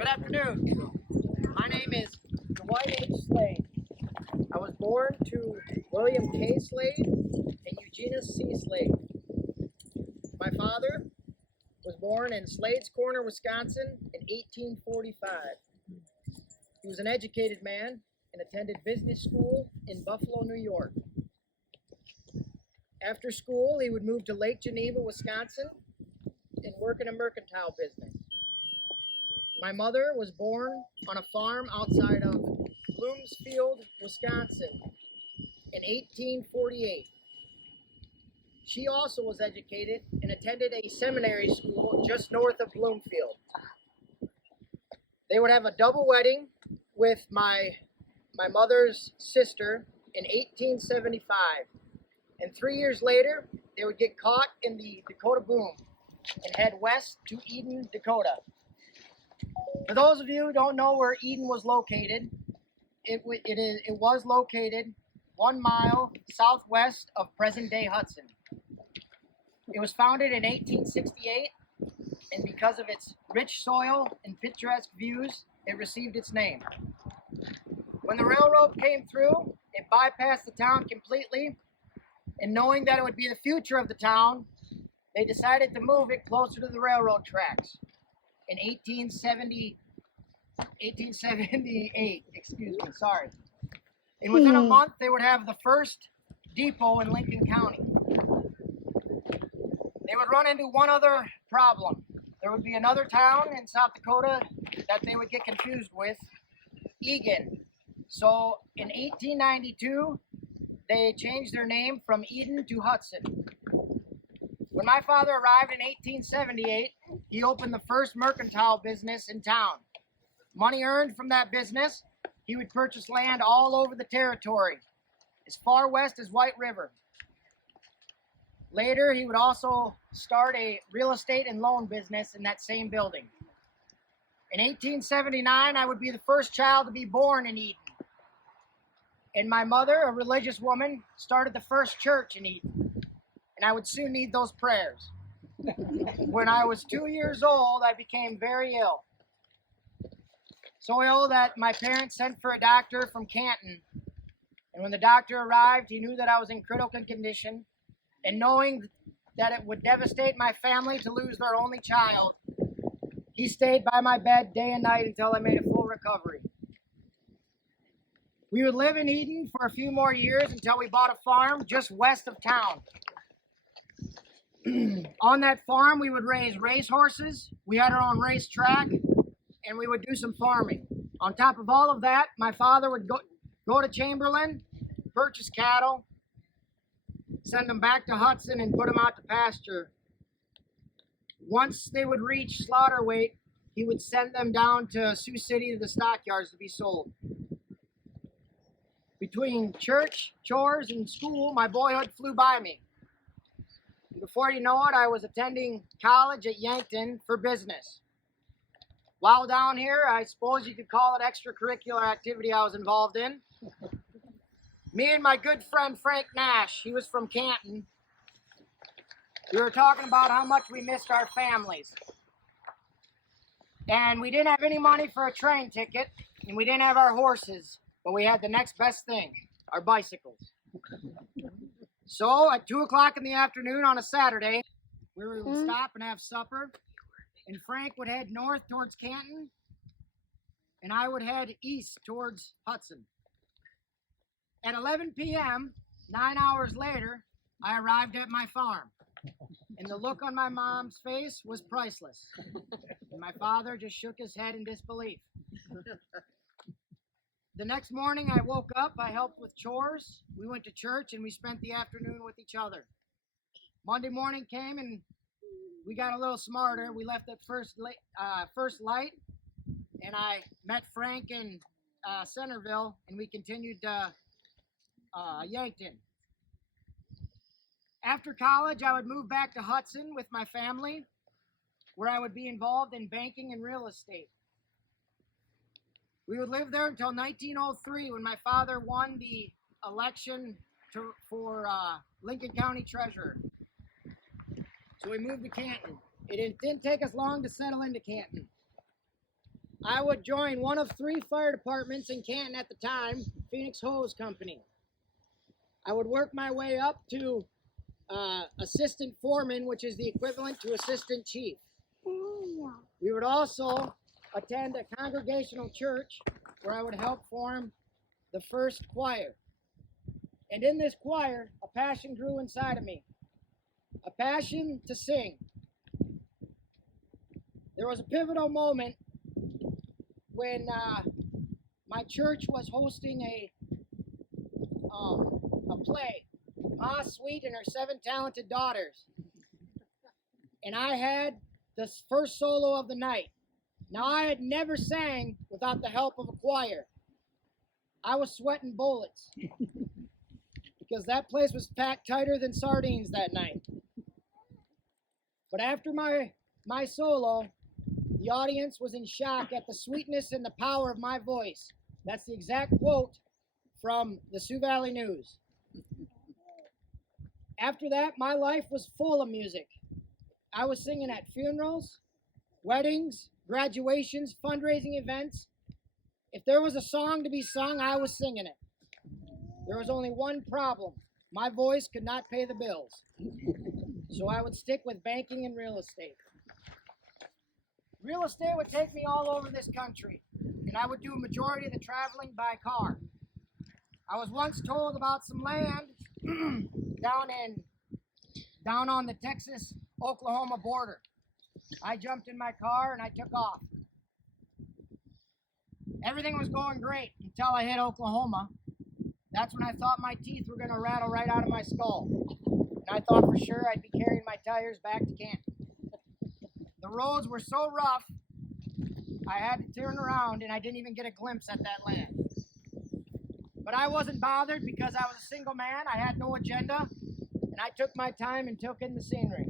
Good afternoon. My name is Dwight H. Slade. I was born to William K. Slade and Eugenia C. Slade. My father was born in Slade's Corner, Wisconsin in 1845. He was an educated man and attended business school in Buffalo, New York. After school, he would move to Lake Geneva, Wisconsin and work in a mercantile business. My mother was born on a farm outside of Bloomsfield, Wisconsin in 1848. She also was educated and attended a seminary school just north of Bloomfield. They would have a double wedding with my mother's sister in 1875. And 3 years later, they would get caught in the Dakota boom and head west to Eden, Dakota. For those of you who don't know where Eden was located, it was located 1 mile southwest of present-day Hudson. It was founded in 1868, and because of its rich soil and picturesque views, it received its name. When the railroad came through, it bypassed the town completely, and knowing that it would be the future of the town, they decided to move it closer to the railroad tracks. In 1878, And within a month, they would have the first depot in Lincoln County. They would run into one other problem. There would be another town in South Dakota that they would get confused with, Egan. So in 1892, they changed their name from Eden to Hudson. When my father arrived in 1878, he opened the first mercantile business in town. Money earned from that business, he would purchase land all over the territory, as far west as White River. Later, he would also start a real estate and loan business in that same building. In 1879, I would be the first child to be born in Eden. And my mother, a religious woman, started the first church in Eden. And I would soon need those prayers. When I was 2 years old, I became very ill. So ill that my parents sent for a doctor from Canton. And when the doctor arrived, he knew that I was in critical condition. And knowing that it would devastate my family to lose their only child, he stayed by my bed day and night until I made a full recovery. We would live in Eden for a few more years until we bought a farm just west of town. On that farm, we would raise racehorses, we had our own racetrack, and we would do some farming. On top of all of that, my father would go to Chamberlain, purchase cattle, send them back to Hudson, and put them out to pasture. Once they would reach slaughter weight, he would send them down to Sioux City to the stockyards to be sold. Between church, chores, and school, my boyhood flew by me. Before you know it, I was attending college at Yankton for business. While down here, I suppose you could call it extracurricular activity I was involved in. Me and my good friend Frank Nash, he was from Canton, we were talking about how much we missed our families. And we didn't have any money for a train ticket, and we didn't have our horses, but we had the next best thing, our bicycles. So at 2 o'clock in the afternoon on a Saturday, we would stop and have supper, and Frank would head north towards Canton, and I would head east towards Hudson. At 11 p.m., 9 hours later, I arrived at my farm, and the look on my mom's face was priceless, and my father just shook his head in disbelief. The next morning I woke up, I helped with chores, we went to church, and we spent the afternoon with each other. Monday morning came and we got a little smarter. We left at first light, and I met Frank in Centerville, and we continued to Yankton. After college, I would move back to Hudson with my family, where I would be involved in banking and real estate. We would live there until 1903 when my father won the election for Lincoln County Treasurer. So we moved to Canton. It didn't take us long to settle into Canton. I would join one of 3 fire departments in Canton at the time, Phoenix Hose Company. I would work my way up to assistant foreman, which is the equivalent to assistant chief. We would also attend a congregational church where I would help form the first choir. And in this choir, a passion grew inside of me, a passion to sing. There was a pivotal moment when my church was hosting a play, Ma Sweet and Her 7 Talented Daughters. And I had the first solo of the night. Now, I had never sang without the help of a choir. I was sweating bullets because that place was packed tighter than sardines that night. But after my solo, the audience was in shock at the sweetness and the power of my voice. That's the exact quote from the Sioux Valley News. After that, my life was full of music. I was singing at funerals, weddings, graduations, fundraising events. If there was a song to be sung, I was singing it. There was only one problem. My voice could not pay the bills. So I would stick with banking and real estate. Real estate would take me all over this country, and I would do a majority of the traveling by car. I was once told about some land down on the Texas-Oklahoma border. I jumped in my car and I took off. Everything was going great until I hit Oklahoma. That's when I thought my teeth were going to rattle right out of my skull. And I thought for sure I'd be carrying my tires back to Canton. The roads were so rough, I had to turn around and I didn't even get a glimpse at that land. But I wasn't bothered because I was a single man. I had no agenda, and I took my time and took in the scenery.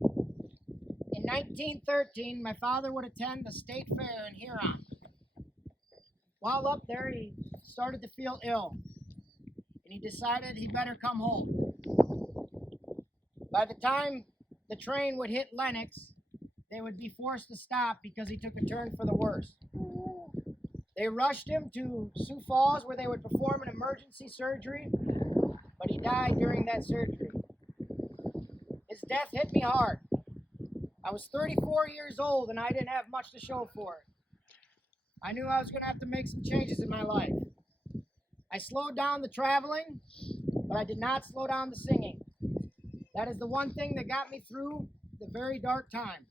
In 1913, my father would attend the state fair in Huron. While up there, he started to feel ill, and he decided he better come home. By the time the train would hit Lenox, they would be forced to stop because he took a turn for the worse. They rushed him to Sioux Falls where they would perform an emergency surgery, but he died during that surgery. His death hit me hard. I was 34 years old and I didn't have much to show for it. I knew I was going to have to make some changes in my life. I slowed down the traveling, but I did not slow down the singing. That is the one thing that got me through the very dark time.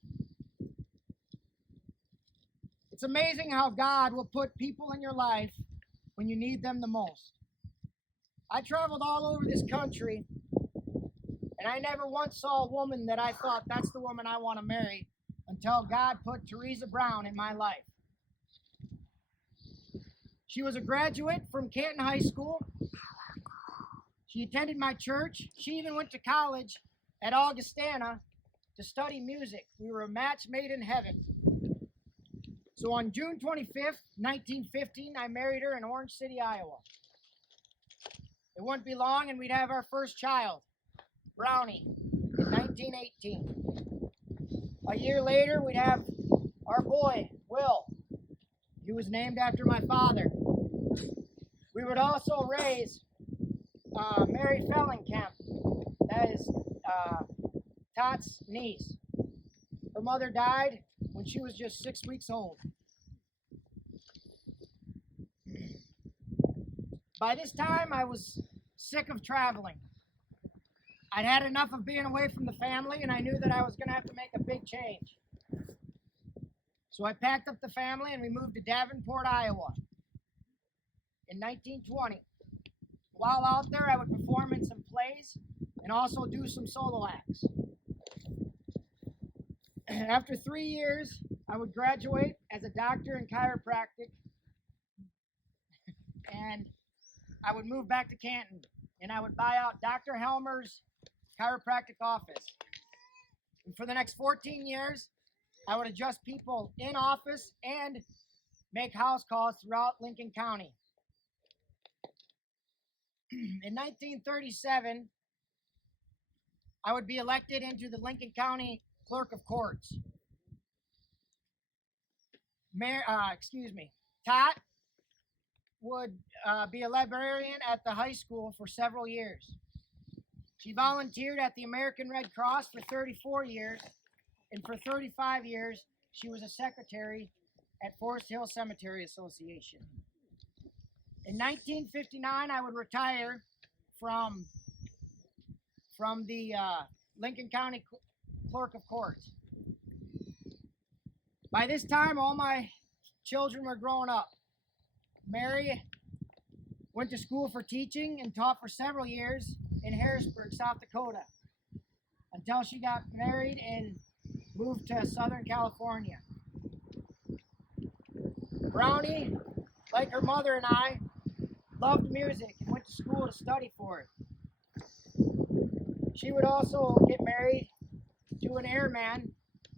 It's amazing how God will put people in your life when you need them the most. I traveled all over this country, and I never once saw a woman that I thought, that's the woman I want to marry, until God put Teresa Brown in my life. She was a graduate from Canton High School. She attended my church. She even went to college at Augustana to study music. We were a match made in heaven. So on June 25th, 1915, I married her in Orange City, Iowa. It wouldn't be long and we'd have our first child, Brownie, in 1918. A year later, we'd have our boy, Will. He was named after my father. We would also raise Mary Fellenkamp. That is Tot's niece. Her mother died when she was just 6 weeks old. By this time, I was sick of traveling. I'd had enough of being away from the family, and I knew that I was going to have to make a big change. So I packed up the family, and we moved to Davenport, Iowa in 1920. While out there, I would perform in some plays and also do some solo acts. After 3 years, I would graduate as a doctor in chiropractic, and I would move back to Canton, and I would buy out Dr. Helmer's chiropractic office. And for the next 14 years, I would adjust people in office and make house calls throughout Lincoln County. In 1937, I would be elected into the Lincoln County Clerk of Courts. Tot would be a librarian at the high school for several years. She volunteered at the American Red Cross for 34 years, and for 35 years, she was a secretary at Forest Hill Cemetery Association. In 1959, I would retire from the Lincoln County Clerk of Courts. By this time, all my children were grown up. Mary went to school for teaching and taught for several years in Harrisburg, South Dakota, until she got married and moved to Southern California. Brownie, like her mother and I, loved music and went to school to study for it. She would also get married to an airman,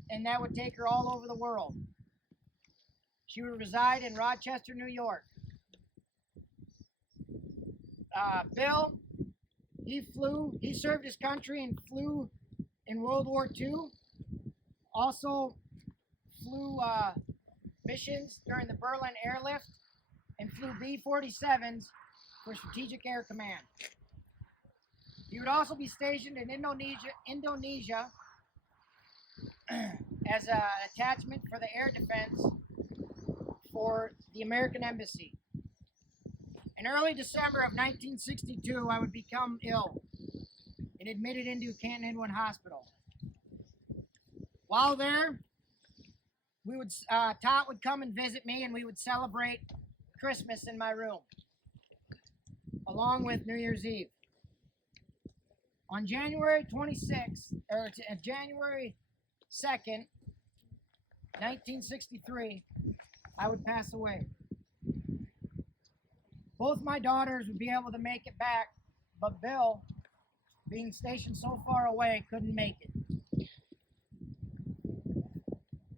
and that would take her all over the world. She would reside in Rochester, New York. Bill, he served his country and flew in World War II. Also flew missions during the Berlin airlift and flew B-47s for Strategic Air Command. He would also be stationed in Indonesia as an attachment for the air defense for the American Embassy. In early December of 1962, I would become ill and admitted into Canton Hospital. While there, Tot would come and visit me, and we would celebrate Christmas in my room, along with New Year's Eve. On January 2nd, 1963, I would pass away. Both my daughters would be able to make it back, but Bill, being stationed so far away, couldn't make it.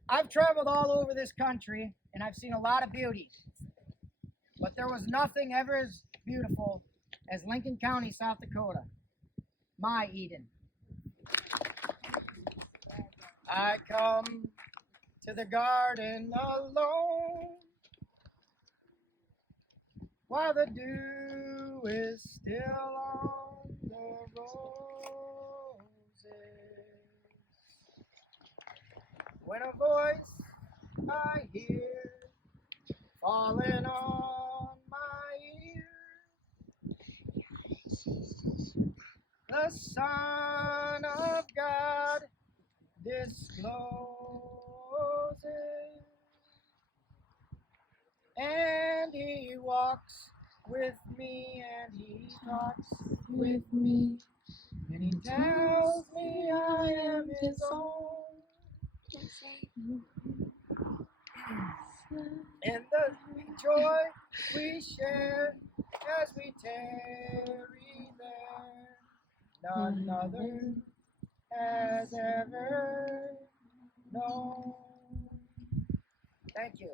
I've traveled all over this country, and I've seen a lot of beauty, but there was nothing ever as beautiful as Lincoln County, South Dakota, my Eden. I come to the garden alone, while the dew is still on the roses. When a voice I hear falling on my ear, the Son of God discloses, and he walks with me, and he talks with me, and he tells me I am his own. And the joy we share as we tarry there, none other has ever known. Thank you.